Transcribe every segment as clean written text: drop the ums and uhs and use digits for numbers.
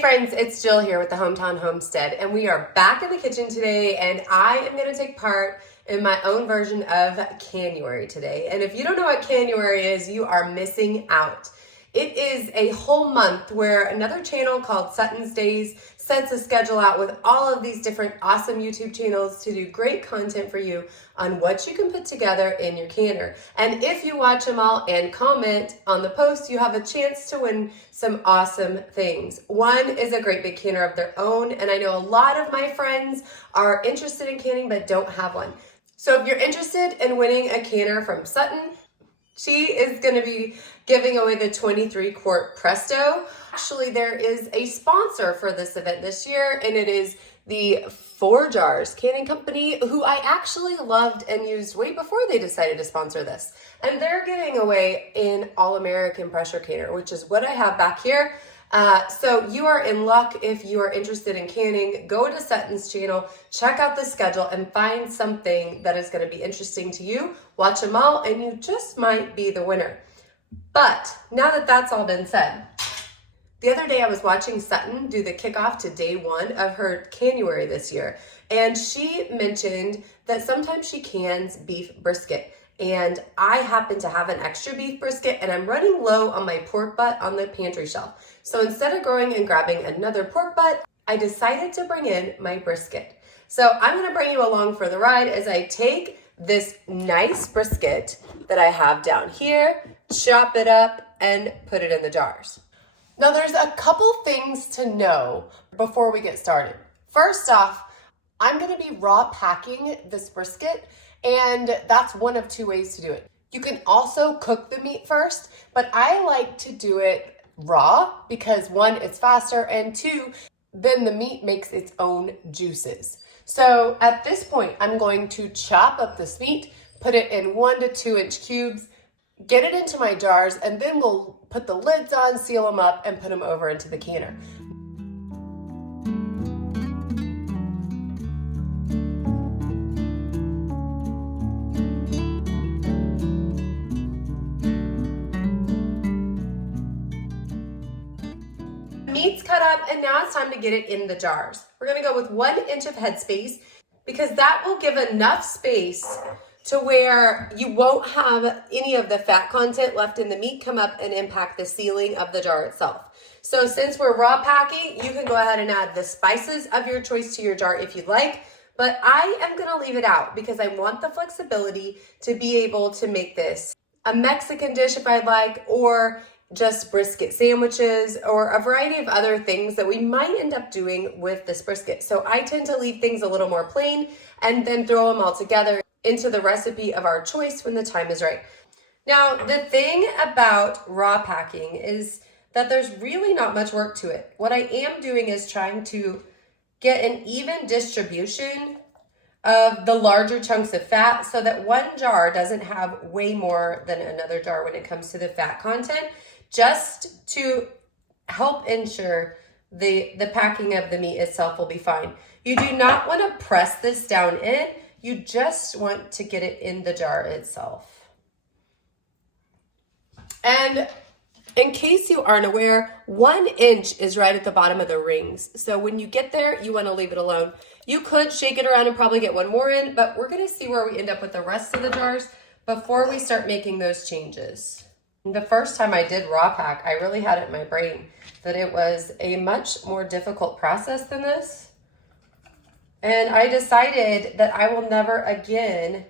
Hey friends, it's Jill here with the Hometown Homestead, and we are back in the kitchen today, and I am going to take part in my own version of Canuary today. And if you don't know what Canuary is, you are missing out. It is a whole month where another channel called Sutton's Daze sets a schedule out with all of these different awesome YouTube channels to do great content for you on what you can put together in your canner. And if you watch them all and comment on the post, you have a chance to win some awesome things. One is a great big canner of their own, and I know a lot of my friends are interested in canning but don't have one. So if you're interested in winning a canner from Sutton, she is going to be giving away the 23-quart Presto. Actually, there is a sponsor for this event this year, and it is the 4 Jars Canning Company, who I actually loved and used way before they decided to sponsor this. And they're giving away an all-American pressure canner, which is what I have back here. So you are in luck if you are interested in canning. Go to Sutton's channel, check out the schedule, and find something that is going to be interesting to you. Watch them all, and you just might be the winner. But now that that's all been said, the other day I was watching Sutton do the kickoff to day 1 of her Canuary this year, and she mentioned that sometimes she cans beef brisket. And I happen to have an extra beef brisket, and I'm running low on my pork butt on the pantry shelf. So instead of going and grabbing another pork butt, I decided to bring in my brisket. So I'm gonna bring you along for the ride as I take this nice brisket that I have down here, chop it up, and put it in the jars. Now there's a couple things to know before we get started. First off, I'm gonna be raw packing this brisket, and that's one of 2 ways to do it. You can also cook the meat first, but I like to do it raw because 1, it's faster, and 2, then the meat makes its own juices. So at this point, I'm going to chop up this meat, put it in 1 to 2 inch cubes, get it into my jars, and then we'll put the lids on, seal them up, and put them over into the canner. Meat's cut up, and now it's time to get it in the jars. We're gonna go with 1 inch of headspace because that will give enough space to where you won't have any of the fat content left in the meat come up and impact the sealing of the jar itself. So since we're raw packing, you can go ahead and add the spices of your choice to your jar if you'd like, but I am gonna leave it out because I want the flexibility to be able to make this a Mexican dish if I'd like, or just brisket sandwiches, or a variety of other things that we might end up doing with this brisket. So I tend to leave things a little more plain and then throw them all together into the recipe of our choice when the time is right. Now, the thing about raw packing is that there's really not much work to it. What I am doing is trying to get an even distribution of the larger chunks of fat so that one jar doesn't have way more than another jar when it comes to the fat content, just to help ensure the packing of the meat itself will be fine. You do not want to press this down in. You just want to get it in the jar itself. And in case you aren't aware, 1 inch is right at the bottom of the rings. So when you get there, you want to leave it alone. You could shake it around and probably get 1 more in, but we're going to see where we end up with the rest of the jars before we start making those changes. The first time I did raw pack, I really had it in my brain that it was a much more difficult process than this. And I decided that I will never again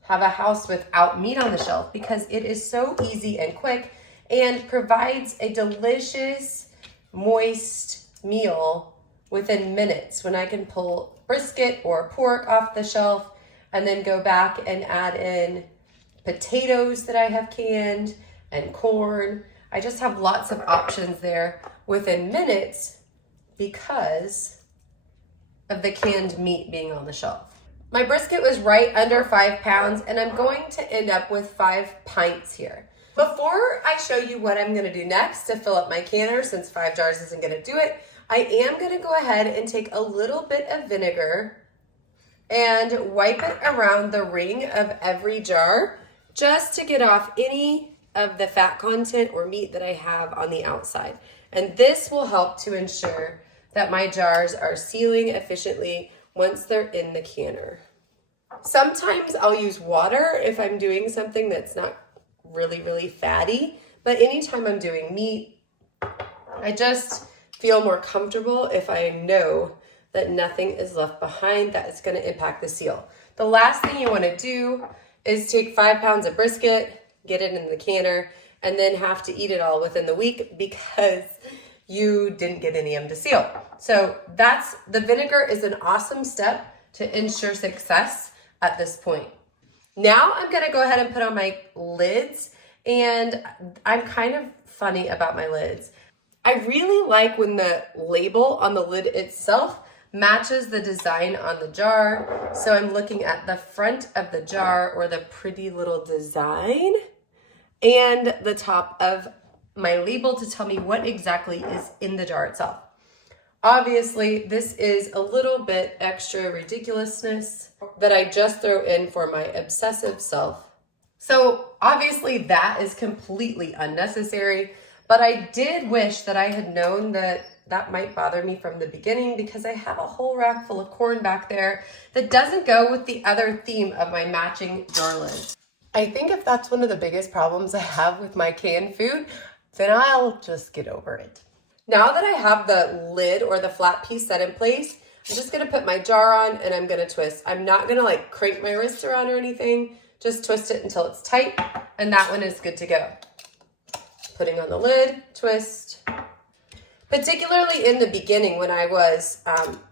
have a house without meat on the shelf because it is so easy and quick and provides a delicious, moist meal within minutes when I can pull brisket or pork off the shelf and then go back and add in potatoes that I have canned and corn. I just have lots of options there within minutes because of the canned meat being on the shelf. My brisket was right under 5 pounds, and I'm going to end up with 5 pints here. Before I show you what I'm gonna do next to fill up my canner, since 5 jars isn't gonna do it, I am gonna go ahead and take a little bit of vinegar and wipe it around the ring of every jar just to get off any of the fat content or meat that I have on the outside. And this will help to ensure that my jars are sealing efficiently once they're in the canner. Sometimes I'll use water if I'm doing something that's not really fatty, but anytime I'm doing meat, I just feel more comfortable if I know that nothing is left behind that is going to impact the seal. The last thing you want to do is take 5 pounds of brisket, get it in the canner, and then have to eat it all within the week because you didn't get any of them to seal. So the vinegar is an awesome step to ensure success at this point. Now I'm gonna go ahead and put on my lids, and I'm kind of funny about my lids. I really like when the label on the lid itself matches the design on the jar. So I'm looking at the front of the jar, or the pretty little design, and the top of my label to tell me what exactly is in the jar itself. Obviously, this is a little bit extra ridiculousness that I just throw in for my obsessive self. So obviously that is completely unnecessary, but I did wish that I had known that that might bother me from the beginning, because I have a whole rack full of corn back there that doesn't go with the other theme of my matching jar lids. I think if that's one of the biggest problems I have with my canned food, then I'll just get over it. Now that I have the lid or the flat piece set in place, I'm just gonna put my jar on and I'm gonna twist. I'm not gonna like crank my wrists around or anything, just twist it until it's tight, and that one is good to go. Putting on the lid, twist. Particularly in the beginning when I was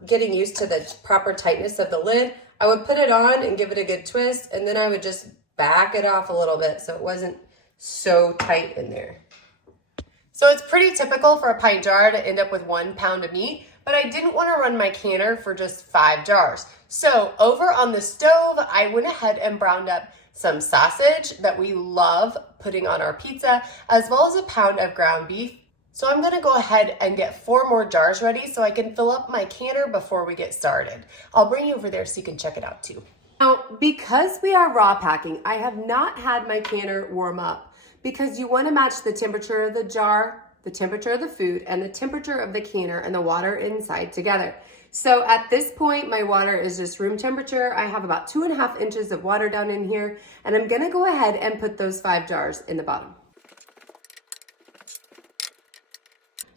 getting used to the proper tightness of the lid, I would put it on and give it a good twist, and then I would just back it off a little bit so it wasn't so tight in there. So it's pretty typical for a pint jar to end up with 1 pound of meat, but I didn't want to run my canner for just 5 jars. So over on the stove, I went ahead and browned up some sausage that we love putting on our pizza, as well as a pound of ground beef. So I'm gonna go ahead and get 4 more jars ready so I can fill up my canner before we get started. I'll bring you over there so you can check it out too. Now, because we are raw packing, I have not had my canner warm up, because you want to match the temperature of the jar, the temperature of the food, and the temperature of the canner and the water inside together. So at this point, my water is just room temperature. I have about 2.5 inches of water down in here, and I'm gonna go ahead and put those 5 jars in the bottom.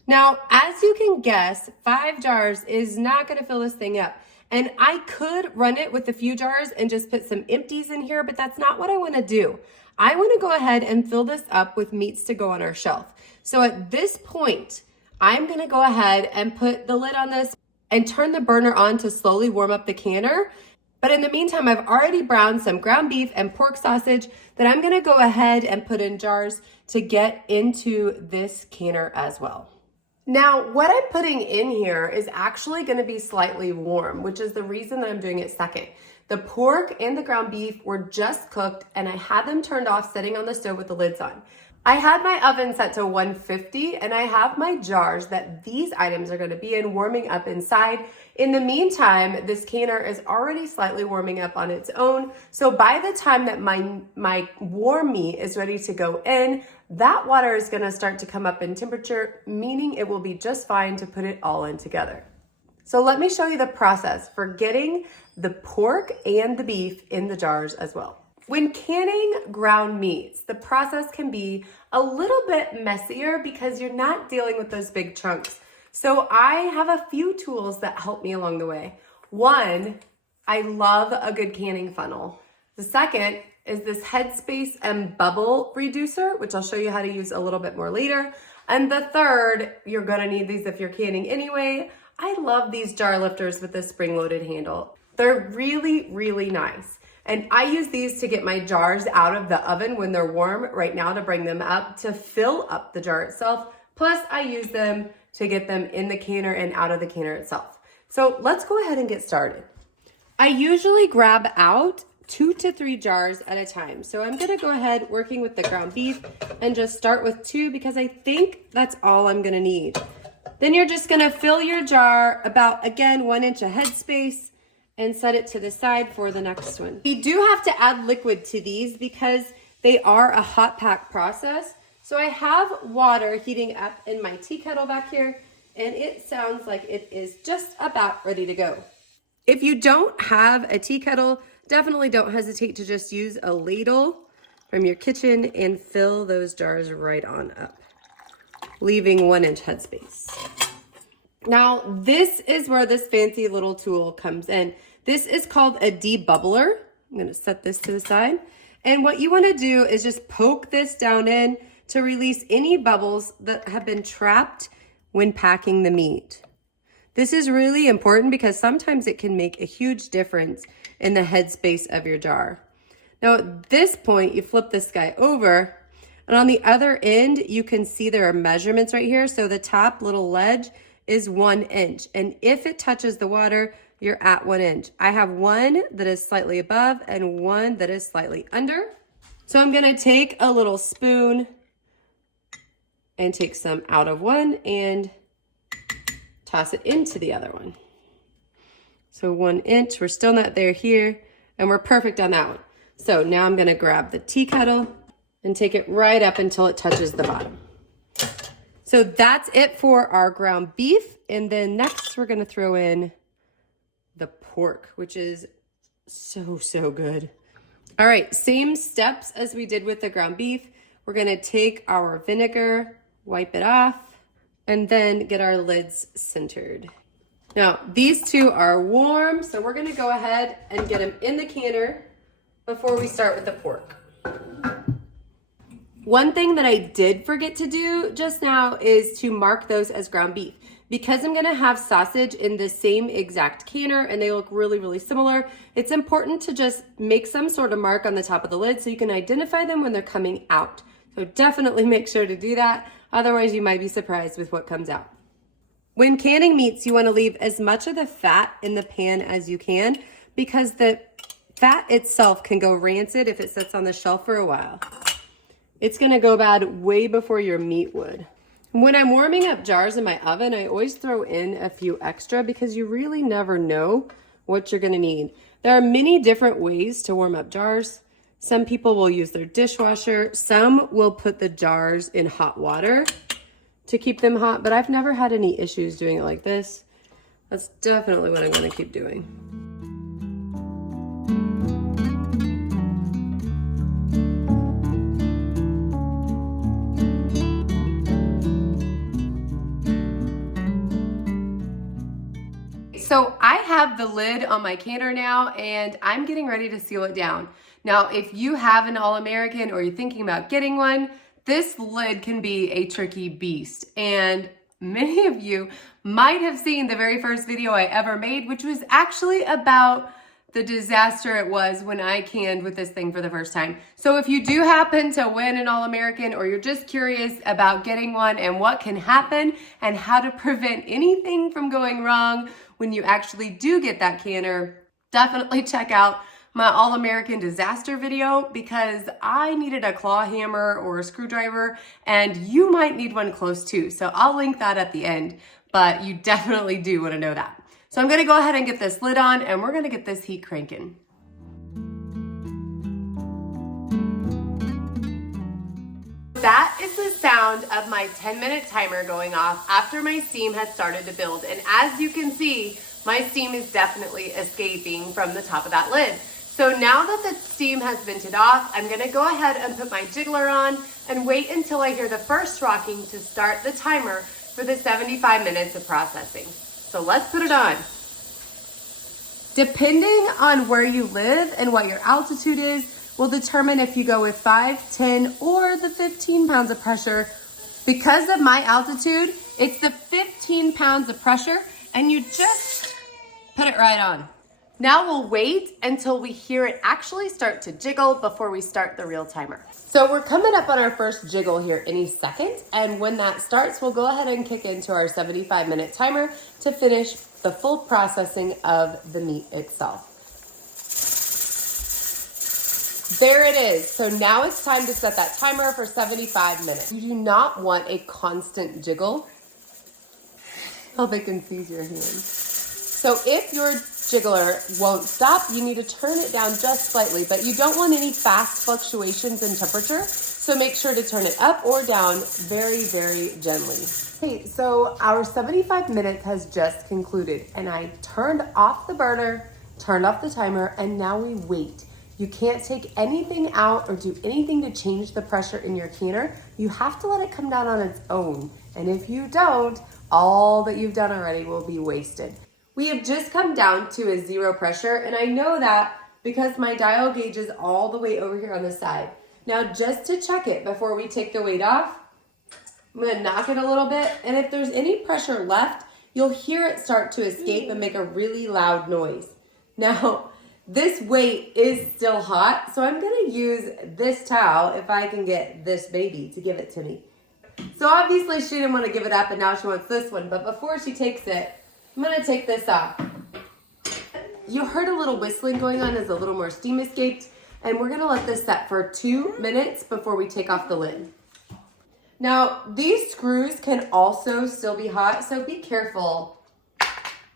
Now, as you can guess, 5 jars is not gonna fill this thing up. And I could run it with a few jars and just put some empties in here, but that's not what I wanna do. I wanna go ahead and fill this up with meats to go on our shelf. So at this point, I'm gonna go ahead and put the lid on this and turn the burner on to slowly warm up the canner. But in the meantime, I've already browned some ground beef and pork sausage that I'm gonna go ahead and put in jars to get into this canner as well. Now, what I'm putting in here is actually gonna be slightly warm, which is the reason that I'm doing it second. The pork and the ground beef were just cooked, and I had them turned off sitting on the stove with the lids on. I had my oven set to 150, and I have my jars that these items are gonna be in warming up inside. In the meantime, this canner is already slightly warming up on its own. So by the time that my warm meat is ready to go in, that water is gonna start to come up in temperature, meaning it will be just fine to put it all in together. So let me show you the process for getting the pork and the beef in the jars as well. When canning ground meats, the process can be a little bit messier because you're not dealing with those big chunks. So I have a few tools that help me along the way. One, I love a good canning funnel. The second is this headspace and bubble reducer, which I'll show you how to use a little bit more later. And the third, you're gonna need these if you're canning anyway. I love these jar lifters with the spring-loaded handle. They're really, really nice. And I use these to get my jars out of the oven when they're warm right now to bring them up to fill up the jar itself. Plus I use them to get them in the canner and out of the canner itself. So let's go ahead and get started. I usually grab out 2 to 3 jars at a time. So I'm gonna go ahead working with the ground beef and just start with 2 because I think that's all I'm gonna need. Then you're just gonna fill your jar about, again, 1 inch of headspace and set it to the side for the next one. We do have to add liquid to these because they are a hot pack process. So I have water heating up in my tea kettle back here, and it sounds like it is just about ready to go. If you don't have a tea kettle, definitely don't hesitate to just use a ladle from your kitchen and fill those jars right on up, leaving 1 inch headspace. Now, this is where this fancy little tool comes in. This is called a debubbler. I'm gonna set this to the side. And what you wanna do is just poke this down in to release any bubbles that have been trapped when packing the meat. This is really important because sometimes it can make a huge difference in the headspace of your jar. Now at this point, you flip this guy over, and on the other end, you can see there are measurements right here. So the top little ledge is 1 inch. And if it touches the water, you're at 1 inch. I have one that is slightly above and one that is slightly under. So I'm gonna take a little spoon and take some out of one and toss it into the other one. So 1 inch, we're still not there here, and we're perfect on that one. So now I'm gonna grab the tea kettle and take it right up until it touches the bottom. So that's it for our ground beef. And then next we're gonna throw in the pork, which is so good. All right, same steps as we did with the ground beef. We're gonna take our vinegar, wipe it off, and then get our lids centered. Now, these two are warm, so we're gonna go ahead and get them in the canner before we start with the pork. One thing that I did forget to do just now is to mark those as ground beef. Because I'm gonna have sausage in the same exact canner and they look really similar, it's important to just make some sort of mark on the top of the lid so you can identify them when they're coming out. So definitely make sure to do that. Otherwise, you might be surprised with what comes out. When canning meats, you wanna leave as much of the fat in the pan as you can because the fat itself can go rancid if it sits on the shelf for a while. It's gonna go bad way before your meat would. When I'm warming up jars in my oven, I always throw in a few extra because you really never know what you're gonna need. There are many different ways to warm up jars. Some people will use their dishwasher. Some will put the jars in hot water to keep them hot, but I've never had any issues doing it like this. That's definitely what I'm gonna keep doing. So I have the lid on my canner now and I'm getting ready to seal it down. Now, if you have an All-American or you're thinking about getting one, this lid can be a tricky beast. And many of you might have seen the very first video I ever made, which was actually about the disaster it was when I canned with this thing for the first time. So if you do happen to win an All-American or you're just curious about getting one and what can happen and how to prevent anything from going wrong when you actually do get that canner, definitely check out my All-American disaster video because I needed a claw hammer or a screwdriver and you might need one close too. So I'll link that at the end, but you definitely do want to know that. So I'm gonna go ahead and get this lid on and we're gonna get this heat cranking. That is the sound of my 10-minute timer going off after my steam has started to build. And as you can see, my steam is definitely escaping from the top of that lid. So now that the steam has vented off, I'm gonna go ahead and put my jiggler on and wait until I hear the first rocking to start the timer for the 75 minutes of processing. So let's put it on. Depending on where you live and what your altitude is, will determine if you go with 5, 10, or the 15 pounds of pressure. Because of my altitude, it's the 15 pounds of pressure, and you just put it right on. Now we'll wait until we hear it actually start to jiggle before we start the real timer. So we're coming up on our first jiggle here any second, and when that starts, we'll go ahead and kick into our 75-minute timer to finish the full processing of the meat itself. There it is. So now it's time to set that timer for 75 minutes. You do not want a constant jiggle. Oh, they can seize your hands. So if your jiggler won't stop, you need to turn it down just slightly, but you don't want any fast fluctuations in temperature So make sure to turn it up or down very, very gently. Okay, so our 75 minutes has just concluded and I turned off the burner, turned off the timer, and now we wait. You can't take anything out or do anything to change the pressure in your canner. You have to let it come down on its own. And if you don't, all that you've done already will be wasted. We have just come down to a 0 pressure, and I know that because my dial gauge is all the way over here on the side. Now, just to check it before we take the weight off, I'm gonna knock it a little bit, and if there's any pressure left, you'll hear it start to escape and make a really loud noise. Now, this weight is still hot, so I'm gonna use this towel if I can get this baby to give it to me. So obviously she didn't want to give it up and now she wants this one, but before she takes it, I'm gonna take this off. You heard a little whistling going on as a little more steam escaped, and we're gonna let this set for 2 minutes before we take off the lid. Now, these screws can also still be hot, so be careful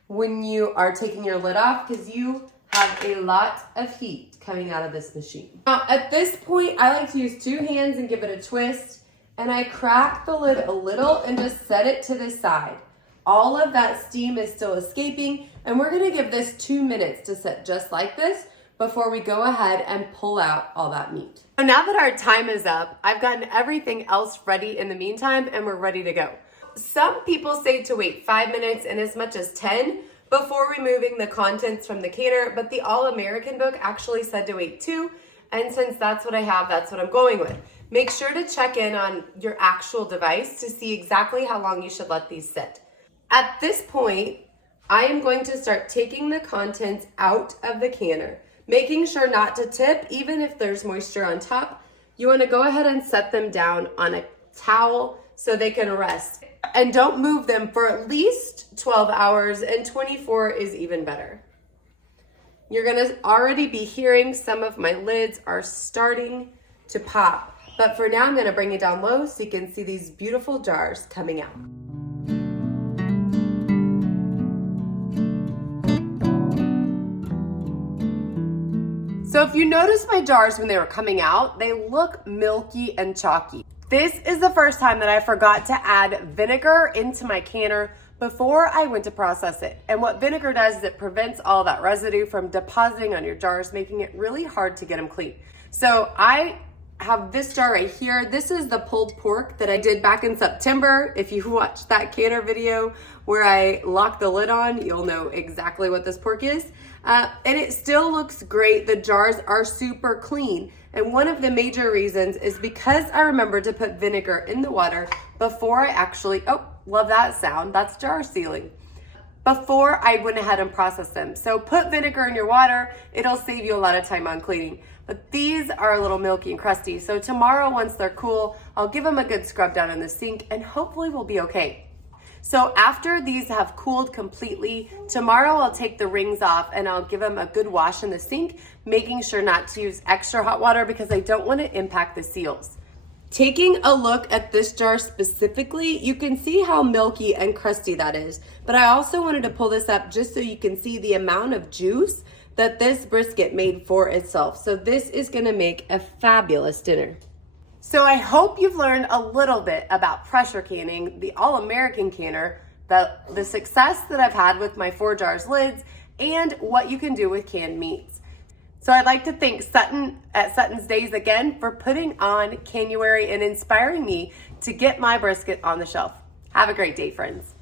when you are taking your lid off because you have a lot of heat coming out of this machine. Now, at this point, I like to use 2 hands and give it a twist, and I crack the lid a little and just set it to the side. All of that steam is still escaping, and we're gonna give this 2 minutes to set just like this before we go ahead and pull out all that meat. So now that our time is up, I've gotten everything else ready in the meantime, and we're ready to go. Some people say to wait 5 minutes and as much as 10 before removing the contents from the canner, but the All-American book actually said to wait 2, and since that's what I have, that's what I'm going with. Make sure to check in on your actual device to see exactly how long you should let these sit. At this point, I am going to start taking the contents out of the canner, making sure not to tip, even if there's moisture on top. You want to go ahead and set them down on a towel so they can rest. And don't move them for at least 12 hours, and 24 is even better. You're going to already be hearing some of my lids are starting to pop. But for now, I'm going to bring it down low so you can see these beautiful jars coming out. So if you notice my jars when they were coming out, they look milky and chalky. This is the first time that I forgot to add vinegar into my canner before I went to process it. And what vinegar does is it prevents all that residue from depositing on your jars, making it really hard to get them clean. So I have this jar right here. This is the pulled pork that I did back in September. If you watched that canner video where I locked the lid on, you'll know exactly what this pork is. And it still looks great. The jars are super clean. And one of the major reasons is because I remembered to put vinegar in the water before I actually, oh, love that sound. That's jar sealing. Before I went ahead and processed them. So put vinegar in your water. It'll save you a lot of time on cleaning. But these are a little milky and crusty. So tomorrow, once they're cool, I'll give them a good scrub down in the sink and hopefully we'll be okay. So after these have cooled completely, tomorrow I'll take the rings off and I'll give them a good wash in the sink, making sure not to use extra hot water because I don't want to impact the seals. Taking a look at this jar specifically, you can see how milky and crusty that is. But I also wanted to pull this up just so you can see the amount of juice that this brisket made for itself. So this is gonna make a fabulous dinner. So I hope you've learned a little bit about pressure canning, the All-American canner, the success that I've had with my 4 jars lids, and what you can do with canned meats. So I'd like to thank Sutton at Sutton's Daze again for putting on Canuary and inspiring me to get my brisket on the shelf. Have a great day, friends.